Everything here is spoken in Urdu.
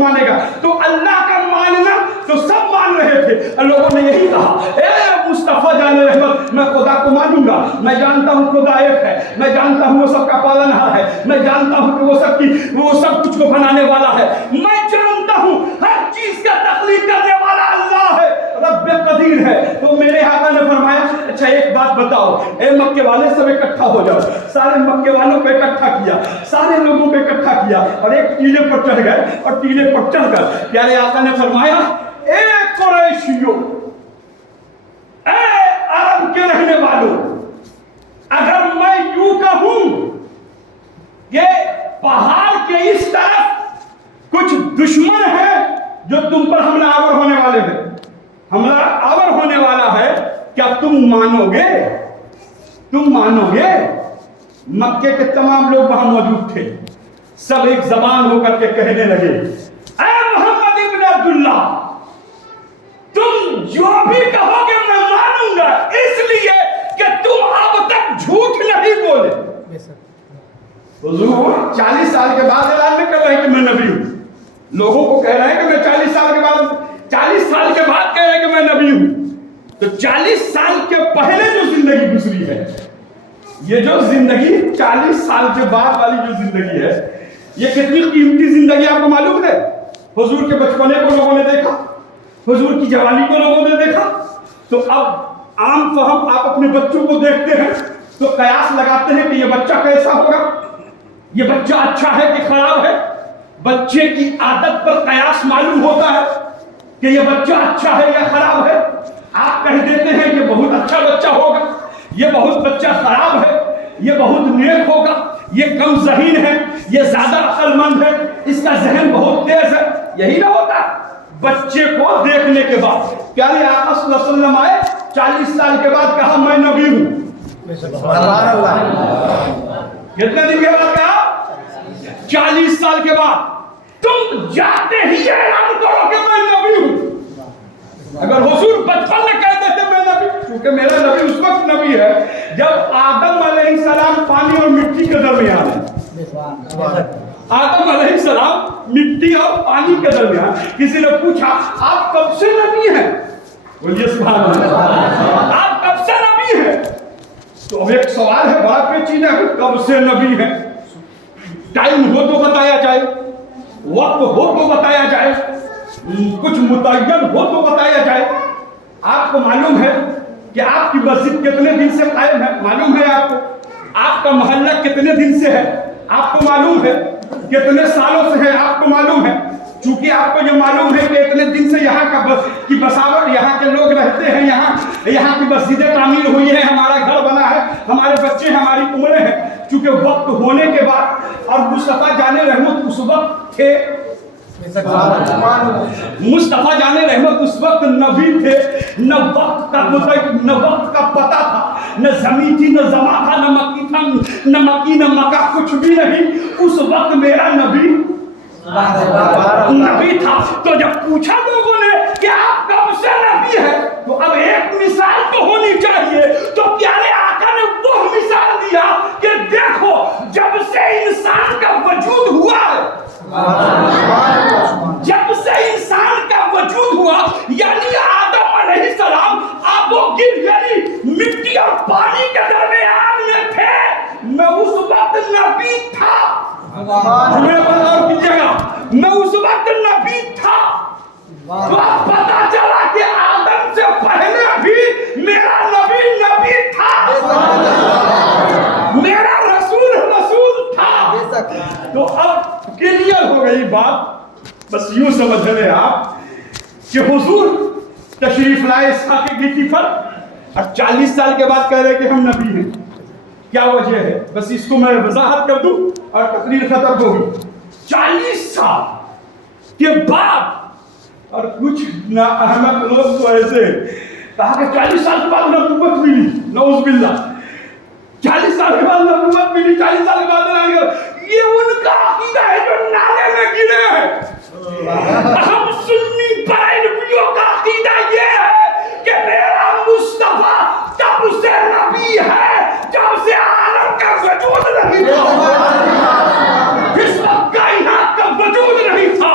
مانے گا. تو اللہ کا ماننا تو سب مان رہے تھے. لوگوں نے یہی کہا اے مصطفیٰ جان رحمت میں خدا کو مانوں گا, میں جانتا ہوں خدا ایک ہے, میں جانتا ہوں وہ سب کا پالنہار ہے, میں جانتا ہوں کہ وہ سب کچھ کو بنانے والا ہے, میں جانتا ہوں ہر چیز کا تخلیق کرنے والا اللہ ہے, رب قدیر ہے. تو میرے آقا نے فرمایا اچھا ایک بات بتاؤ, اے مکے والے سب اکٹھا ہو جاؤ. سارے مکے والوں کو اکٹھا کیا, سارے لوگوں کو اکٹھا کیا اور ایک ٹیلے پر چڑھ گئے. اور ٹیلے پر چڑھ کر پیارے آقا نے فرمایا اے قریشیوں, اے عرب کے رہنے والوں, اگر میں یوں کہوں کہ پہاڑ کے اس طرف کچھ دشمن ہے جو تم پر حملہ آور ہونے والے ہیں, حملہ آور ہونے والا ہے, کیا تم مانو گے؟ تم مانو گے؟ مکے کے تمام لوگ وہاں موجود تھے, سب ایک زبان ہو کر کے کہنے لگے اے محمد ابن عبداللہ, تم جو بھی کہو گے میں مانوں گا, اس لیے کہ تم اب تک جھوٹ نہیں بولے. حضور 40 سال کے بعد اعلان نہیں کر رہے ہیں کہ میں نبی ہوں, لوگوں کو کہہ رہے ہیں کہ میں 40 سال کے بعد کہہ رہے ہیں کہ میں نبی ہوں. تو 40 سال کے پہلے جو زندگی گزری ہے, یہ جو زندگی 40 سال کے بعد والی جو زندگی ہے, یہ کتنی قیمتی زندگی آپ کو معلوم ہے؟ حضور کے بچپنے کو لوگوں نے دیکھا, حضور کی جوانی کو لوگوں نے دیکھا. تو اب عام فہم آپ اپنے بچوں کو دیکھتے ہیں تو قیاس لگاتے ہیں کہ یہ بچہ کیسا ہوگا, یہ بچہ اچھا ہے کہ خراب ہے. بچے کی عادت پر قیاس معلوم ہوتا ہے کہ یہ بچہ اچھا ہے یا خراب ہے. آپ کہہ دیتے ہیں کہ بہت اچھا بچہ ہوگا, یہ بہت بچہ خراب ہے, یہ بہت نیک ہوگا, یہ کم ذہین ہے, یہ زیادہ عقل مند ہے, اس کا ذہن بہت تیز ہے. یہی نہ ہوتا. بچے کو دیکھنے کے بعد پیارے آقا صلی اللہ علیہ وسلم آئے, 40 سال کے بعد کہا میں نبی ہوں. کتنے دن کے بعد کہا؟ 40 سال کے بعد. تم جاتے ہی اعلان کرو کہ میں نبی ہوں. اگر حضور بچپن میں کہہ دیتے میں نبی, کیونکہ میرا نبی اس وقت نبی ہے جب آدم علیہ السلام پانی اور مٹی کے درمیان ہے. آدم علیہ السلام مٹی اور پانی کے درمیان. کسی نے پوچھا آپ کب سے نبی ہیں؟ بولیے سبحان اللہ, آپ کب سے نبی ہیں؟ تو اب ایک سوال ہے بڑا پیچیدہ ہے, کب سے نبی ہیں؟ ٹائم ہو تو بتایا جائے, وقت ہو تو بتایا جائے, کچھ متعین ہو تو بتایا جائے. آپ کو معلوم ہے کہ آپ کی مسجد کتنے دن سے قائم ہے؟ معلوم ہے آپ کو؟ آپ کا محلہ کتنے دن سے ہے؟ آپ کو معلوم ہے؟ کتنے سالوں سے ہے؟ آپ کو معلوم ہے؟ چونکہ آپ کو یہ معلوم ہے کہ اتنے دن سے یہاں کی بساوٹ, یہاں کے لوگ رہتے ہیں, یہاں کی مسجدیں تعمیر ہوئی ہیں, ہمارا گھر بنا ہے, ہمارے بچے, ہماری عمریں ہیں. چونکہ وقت ہونے کے بعد, اور مصطفیٰ جان رحمت اس وقت تھے, مصطفیٰ جان رحمت اس وقت نبی تھے, نہ وقت کا پتہ تھا, نہ زمین تھی نہ زماں تھا, نہ مکی تھا نہ مکی نہ مکہ, کچھ بھی نہیں. اس وقت میرا نبی تھا. تو جب پوچھا لوگوں نے کہ آپ کب سے نبی ہے, تو اب ایک مثال تو ہونی چاہیے. تو پیارے آقا نے وہ مثال دیا کہ دیکھو جب سے انسان کا وجود ہوا ہے, جب سے انسان کا وجود ہوا, یعنی آدم علیہ السلام آب و گل یعنی مٹی اور پانی کے درمیان میں تھے, میں اس وقت نبی تھا. میں اس وقت نبی تھا. تو اب پتا چلا کہ آدم سے پہلے بھی میرا نبی تھا, میرا رسول تھا. تو اب کلیئر ہو گئی بات. بس یوں سمجھ لیں آپ کہ حضور تشریف لائے اسحاق کی گٹی پر, اور 40 سال کے بعد کہہ رہے کہ ہم نبی ہیں. کیا وجہ ہے؟ بس اس کو میں وضاحت کر دوں اور تقریر ختم ہوگی. 40 سال کے بعد, اور کچھ نااہمت لوگ تو ایسے کہا کہ 40 سال کے بعد نبوت ملی, نعوذ باللہ. 40 سال کے بعد نبوت ملی, 40 سال کے بعد یہ ان کا عقیدہ ہے جو نالے میں گرے ہیں. ہم سنی بریلویوں کا عقیدہ یہ ہے کہ میرا مصطفیٰ تب سے نبی ہے جب سے عالم کا وجود نہیں تھا, جس وقت کائنات کا وجود نہیں تھا,